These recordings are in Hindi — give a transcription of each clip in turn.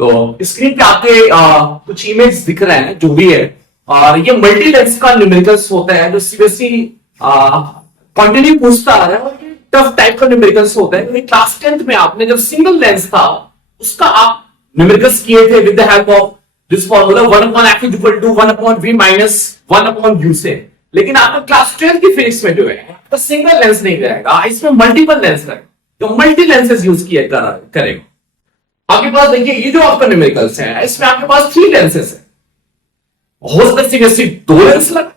तो स्क्रीन पे आपके कुछ इमेज दिख रहे हैं जो भी है, और ये मल्टी लेंस का न्यूमेरिकल्स होता है जो सीबीएसई कंटिन्यू पूछता आ रहा है, और ये टफ टाइप का न्यूमेरिकल्स होता है। क्लास 10th में आपने जब सिंगल लेंस था उसका आप न्यूमेरिकल्स किए थे with the help of this formula 1/f equal to 1/v minus 1/u से। लेकिन आपका क्लास 12 की फिजिक्स में जो है आपका सिंगल लेंस नहीं रहेगा, इसमें मल्टीपल लेंस रहेगा, तो मल्टी लेंसेज यूज किया करेगा। आपके पास देखिए ये जो आपका न्यूमेरिकल्स है इसमें आपके पास 3 लेंसेज है। हो सकता है सीबीएसई 2 लेंस लगा,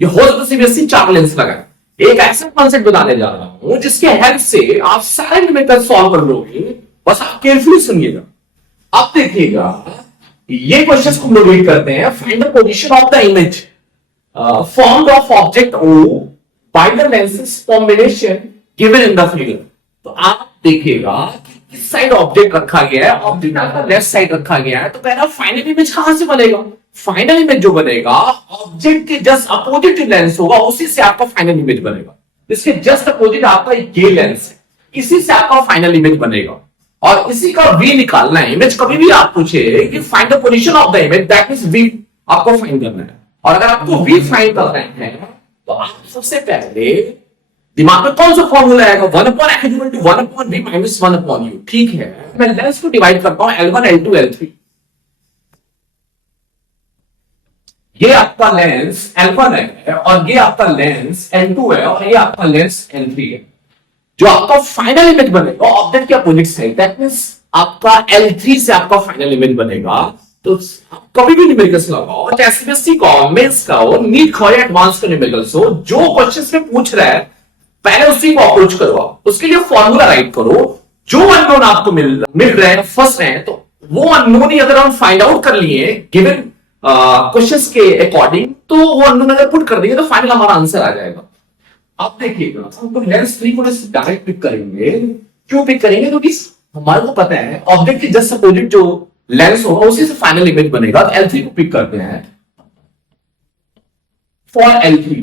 या हो सकता है सीबीएसई 4 लेंस लगा। एक ऐसा कॉन्सेप्ट बताने जा रहा हूं जिसके हेल्प से आप सारे न्यूमेरिकल सॉल्व कर लोगे। बस आप केयरफुली सुनिएगा। अब देखिएगा ये क्वेश्चन को हम लोग रीड करते हैं। Find the position of the image formed of object O by the lenses combination given in the figure। तो आप देखिएगा कि किस साइड ऑब्जेक्ट रखा गया है, ऑब्जेक्ट आपका लेफ्ट साइड रखा गया है, तो कह रहा फाइनल इमेज कहां से बनेगा? फाइनल इमेज जो बनेगा ऑब्जेक्ट के जस्ट अपोजिट लेंस होगा, उसी से आपका फाइनल इमेज बनेगा। इसके जस्ट अपोजिट आपका ये लेंस है, इसी से आपका फाइनल इमेज बनेगा, और इसी का V निकालना है। इमेज कभी भी आप पूछे कि find the position of the image, that means V आपको फाइंड करना है। और अगर आपको V फाइंड कर रहे हैं तो आप सबसे पहले दिमाग में कौन सा फॉर्मूला आएगा? 1/f equal to 1/v minus 1/u। ठीक है, मैं लेंस को डिवाइड करता हूं L1 L2 L3। ये आपका लेंस L1 है और ये आपका लेंस L2 है और ये आपका लेंस L3 है। जो आपका फाइनल इमेज बनेगा ऑब्जेक्ट के अपोजिट साइड, दैट मींस आपका L3 से आपका फाइनल इमेज बनेगा। तो कभी भी न्यूमेरिकल्स लगाओ, चाहे सीबीएसई का हो, मेंस का हो, नीट का हो या एडवांस का न्यूमेरिकल्स हो, जो क्वेश्चंस में पूछ रहा है पहले उसी को अप्रोच करवाओ, उसके लिए फॉर्मूला राइट करो। जो अननोन आपको मिल रहे हैं, फंस रहे हैं, तो वो अननोन ही अगर हम फाइंड आउट कर लिए गिवन क्वेश्चंस के अकॉर्डिंग, तो वो अननोन अगर पुट कर दिए तो फाइनल हमारा आंसर आ जाएगा। अब देखिएगा हम तो लेंस 3 को डायरेक्ट पिक करेंगे। क्यों पिक करेंगे? क्योंकि हमारे को पता है ऑब्जेक्ट के जस्ट अपोजिट जो लेंस होगा उसी से फाइनल इमेज बनेगा। तो L3 को पिक करते हैं फॉर L3।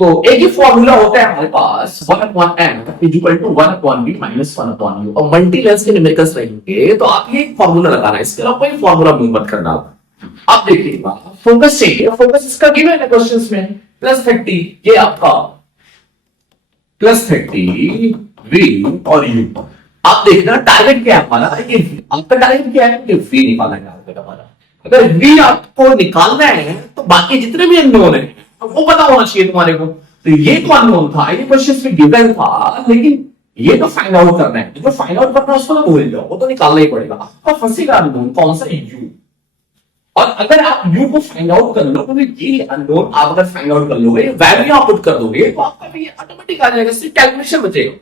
तो एक ही फॉर्मूला होता है हमारे पास 1/m equal to 1/v minus 1/u, और मल्टी लेंस के न्यूमेरिकल्स रहेंगे तो आप ये फॉर्मूला लगाना है, इसके अलावा कोई फॉर्मूला मूव मत करना। अब देखिएगा फोकस चाहिए, फोकस इसका गिवन है क्वेश्चंस में +30, ये आपका +30 v और u। आप देखना टारगेट क्या है हमारा, आपका टारगेट क्या है कि V निकालना है टारगेट हमारा। अगर V आपको निकालना है तो बाकी जितने भी अननोन है वो पता होना चाहिए तुम्हारे को। तो ये तो अननोन था, ये क्वेश्चन में गिवन था, लेकिन ये तो फाइंड आउट करना है। जो फाइंड आउट करना है उसको तो भूल जाओ, वो तो निकालना ही पड़ेगा। आपका फंसेगा अननोन कौन सा? U। और अगर आप U को फाइंड आउट कर लो, क्योंकि ये अननोन आप अगर फाइंड आउट कर लोगे, वैल्यू आप पुट कर दोगे, तो आपका भी ऑटोमेटिक आ जाएगा, सिर्फ कैलकुलेशन बचेगा।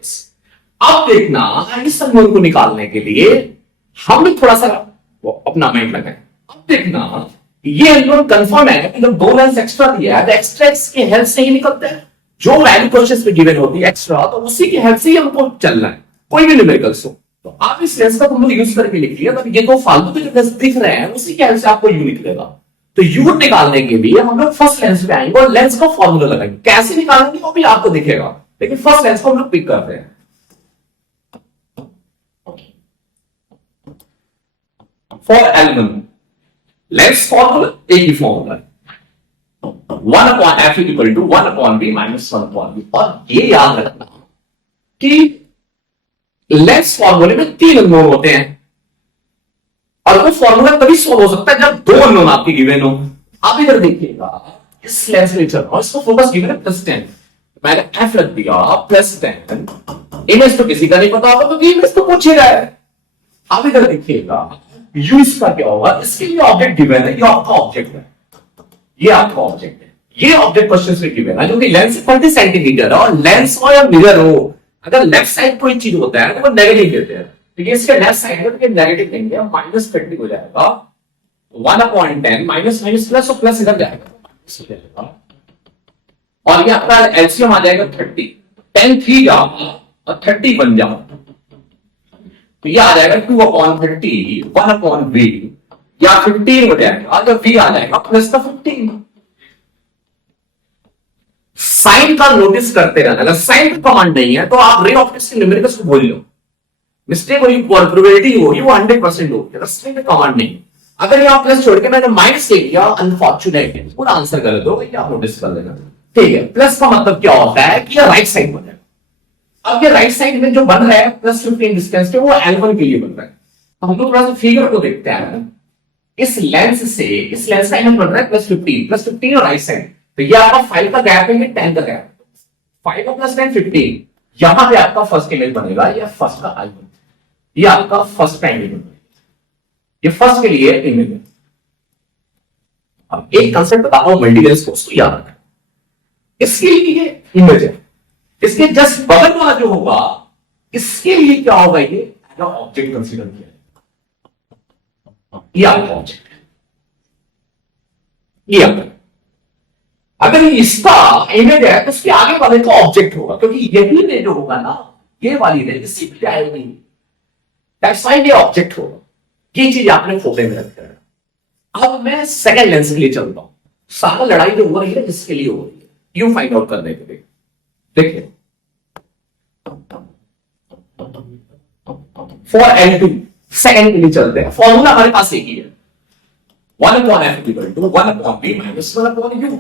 अब देखना इस अननोन को निकालने के लिए हम भी थोड़ा सा अपना माइंड लगाएं। अब देखना ये अननोन कंफर्म है कि जब 2 लेंस एक्स्ट्रा दिया है तो एक्स्ट्रा के हेल्प से ही निकलता है। जो वैल्यू क्वेश्चन में गिवन होती है एक्स्ट्रा, तो उसी के हेल्प से ही हमको चलना है, कोई भी न्यूमेरिकल्स हो। तो आप इस लेंस का तुम यूज करके लिख लिया, तो ये 2 फालतू के जो लेंस दिख रहे हैं उसी के हेल्प से आपको यू निकलेगा। तो यू निकालने के लिए हम लोग फर्स्ट लेंस पे आएंगे और लेंस का फॉर्मूला लगाएंगे। कैसे निकालेंगे वो भी आपको दिखेगा, लेकिन फर्स्ट लेंस को हम लोग पिक करते हैं। फॉर L1 लेंस फॉर्मूला एक ही फॉर्मूला है, 1/f equal to 1/v minus 1/u। और ये याद रखना कि लेंस फॉर्मूले में 3 अननोन होते हैं, और वो फॉर्मूला तभी सॉल्व हो सकता है जब 2 अननोन आपके गिवन हो। आप इधर देखिएगा इस लेंस में चल रहा हूं, इसको फोकस गिवन है +10, मैंने f रख दिया +10। इमेज तो किसी का नहीं पता होगा क्योंकि इमेज तो पूछेगा है। आप इधर देखिएगा U इसका क्या होगा, इसके लिए ऑब्जेक्ट गिवन है, ये आपका ऑब्जेक्ट है, ये आपका ऑब्जेक्ट है, ये ऑब्जेक्ट क्वेश्चन में गिवन है। क्योंकि लेंस 30 सेंटीमीटर है और लेंस हो या मिरर हो, अगर लेफ्ट साइड कोई चीज होता है तो वो नेगेटिव देते हैं, तो ये इसके लेफ्ट साइड है तो ये नेगेटिव देंगे, -30 हो जाएगा 1/10 माइनस माइनस प्लस और प्लस इधर जाएगा, और ये आपका एलसीएम आ जाएगा 30, 10 3 जाओ और 30 बन जाओ, तो ये आ जाएगा 2/30 1/v, या 15 हो जाएगा, और v आ जाएगा प्लस का 15। साइन का नोटिस करते रहना, अगर साइन का कमांड नहीं है तो आप रे ऑप्टिक्स के न्यूमेरिकल्स को भूल लो। मिस्टेक होगी, प्रोबेबिलिटी होगी वो 100% होगी, अगर स्ट्रिंग में कमांड नहीं। अगर यहाँ प्लस छोड़ के मैंने माइनस ले लिया, अनफॉर्चुनेटली पूरा आंसर गलत होगा, ये आप नोटिस कर लेना। ठीक है, प्लस का मतलब क्या होता है कि राइट साइड बनेगा। अब ये राइट साइड में जो बन रहा है प्लस 15 डिस्टेंस पे, वो L1 के लिए बन रहा है। हम लोग थोड़ा सा फिगर को देखते हैं। इस लेंस से इस लेंस का एंगल बन रहा है प्लस 15 और राइट साइड, तो ये आपका 5 का गैप है, ये 10 का गैप, 5 और प्लस 10 15। यहां पे आपका फर्स्ट इमेज बनेगा, ये फर्स्ट का एंगल, ये आपका फर्स्ट का इमेज बनेगा, ये फर्स्ट के लिए इमेज है। अब एक कंसेप्ट बता रहा हूं मल्टीलेंस को, उसको याद रखना। इसके लिए ये इमेज है, इसके जस्ट बगल वाला जो होगा इसके लिए क्या होगा, ये ऑब्जेक्ट कंसीडर किया ये आपका ऑब्जेक्ट है, ये आपका। अगर इसका इमेज है तो उसके आगे वाले का ऑब्जेक्ट होगा, क्योंकि यही में जो होगा ना, ये वाली रेंज इसी पे आएगी, दैट्स व्हाई ये ऑब्जेक्ट होगा। ये चीज आपने फोटो में रखा है। अब मैं सेकंड लेंस के लिए चलता हूं। सारा लड़ाई जो हो रही है इसके लिए हो रही है, यू फाइंड आउट करने के लिए। देखिए फॉर L2 सेकंड के लिए चलते हैं। फॉर्मूला हमारे पास एक ही है, 1/f = 1/b - 1/u।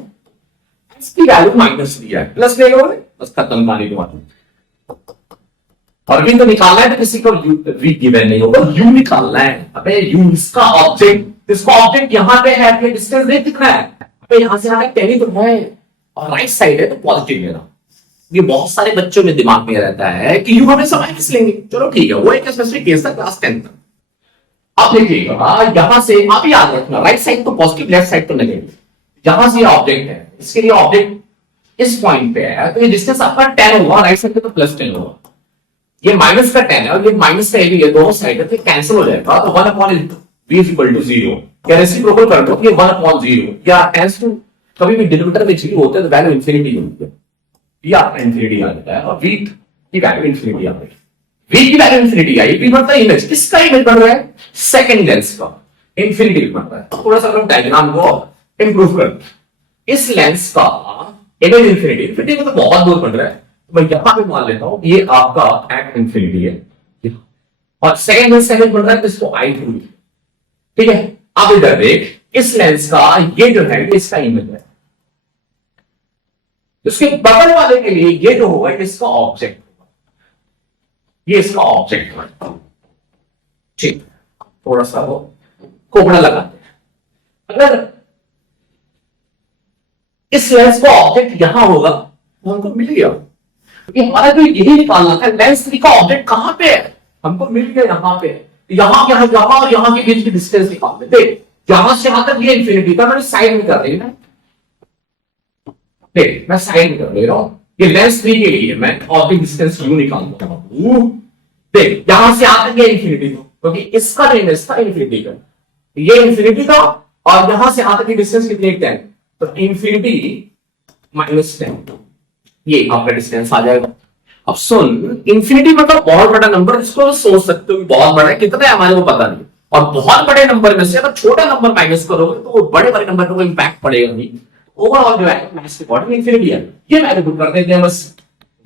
इसकी वैल्यू माइनस दिया है, प्लस ले लो, बस खत्म कहानी के बाद। और भी तो निकालना है, तो किसी को v गिवन नहीं होगा, u निकालना है। अबे u इसका ऑब्जेक्ट, इसका ऑब्जेक्ट यहां पे है, ये डिस्टेंस नहीं दिख रहा है। अबे यहां से हमें 10 तो है और राइट साइड है तो पॉजिटिव लेना। ये बहुत सारे बच्चों में दिमाग में रहता है कि यू हमेशा माइनस लेंगे, चलो ठीक है, वो एक स्पेसिफिक केस था क्लास 10 तक। आप देखिएगा यहां से, आप याद रखना राइट साइड तो पॉजिटिव, लेफ्ट साइड तो नेगेटिव। यहां से ऑब्जेक्ट है, इसके लिए ऑब्जेक्ट इस पॉइंट पे है, तो ये डिस्टेंस आपका 10 होगा, राइट साइड पे तो प्लस 10 होगा। ये माइनस का 10 है और ये माइनस का भी है, दोनों साइड है, कैंसिल हो जाएगा, तो 1/v = 0। क्या रेसिप्रोकल कर दो, ये 1/0 या टेंस टू, कभी भी डिनोमिनेटर में 0 होता है तो वैल्यू इंफिनिटी होती है, ये आपका इंफिनिटी आ जाता है, और v की वैल्यू इंफिनिटी आ जाएगी। v की वैल्यू इंफिनिटी आई, v मतलब इमेज, किसका इमेज बन रहा है, सेकंड लेंस का इंफिनिटी बन रहा है। थोड़ा सा हम डायग्राम को इंप्रूव करते हैं। इस लेंस का इमेज इंफिनिटी तो बहुत दूर बन रहा है, तो मैं यहां पे मान लेता हूं ये आपका एट इंफिनिटी है, और सेकंड लेंस का इमेज बन रहा है, इसको I2, ठीक है। अब इधर देख, इस लेंस का ये जो है इसका इमेज है, उसके बगल वाले के लिए ये जो होगा इसका ऑब्जेक्ट होगा, ये इसका ऑब्जेक्ट होगा। ठीक, थोड़ा सा वो कोबड़ा लगाते हैं। अगर इस लेंस का ऑब्जेक्ट यहां होगा तो हमको मिल गया, क्योंकि हमारा जो यही निकालना था लेंस 3 का ऑब्जेक्ट कहां पे है, हमको मिल गया यहां पे। यहां और यहां के बीच की डिस्टेंस निकालते, देख यहां से यहां तक ये इंफिनिटी था, मैंने साइड में कर रही है, देख मैं साइड में कर ले रहा हूं, ये लेंस 3 के लिए मैं ऑब्जेक्ट डिस्टेंस u निकालूंगा। देख यहां से यहां तक ये इंफिनिटी था, क्योंकि इसका रेंज था इंफिनिटी का, ये इंफिनिटी था, और यहां से यहां तक की डिस्टेंस कितनी, 10, तो इंफिनिटी -10, ये आपका डिस्टेंस आ जाएगा। अब सुन, इंफिनिटी मतलब बहुत बड़ा नंबर, इसको सोच सकते हो कि बहुत बड़ा है, कितना है हमारे को पता नहीं, और बहुत बड़े नंबर में से अगर छोटा नंबर माइनस करोगे तो बड़े बड़े नंबर को इंपैक्ट पड़ेगा नहीं। ओवरऑल जो है मैथ्स के अकॉर्डिंग इंफिनिटी है, ये वैल्यू पुट कर देते हैं बस,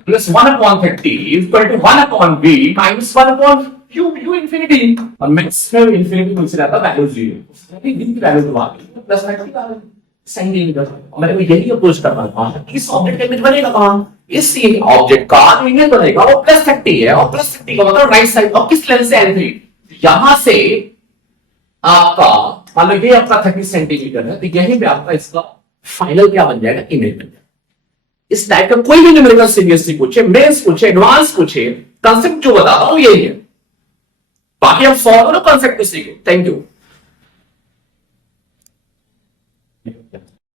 प्लस 1/30 = 1/v - 1/u इंफिनिटी, और मैथ्स में इंफिनिटी मुझसे रहता वैल्यू 0, उसकी वैल्यू तो आ गई प्लस 30 आ गई, सही नहीं। मैंने को यही अप्रोच करना था, इस ऑब्जेक्ट का इमेज बनेगा कहां, इस ऑब्जेक्ट का जो इमेज बनेगा वो +30 है, और +30 का मतलब राइट साइड, और किस लेंस से L3, यहां से आपका मान लो ये आपका 30 सेंटीमीटर है, तो यहीं पे आपका इसका फाइनल क्या बन जाएगा, इमेज बन जाएगा। इस टाइप का कोई भी न्यूमेरिकल सीबीएसई पूछे, मेंस पूछे, एडवांस पूछे, कंसेप्ट जो बताता हूं यही है, बाकी आप सॉल्व करो, कंसेप्ट को सीखो। Thank you.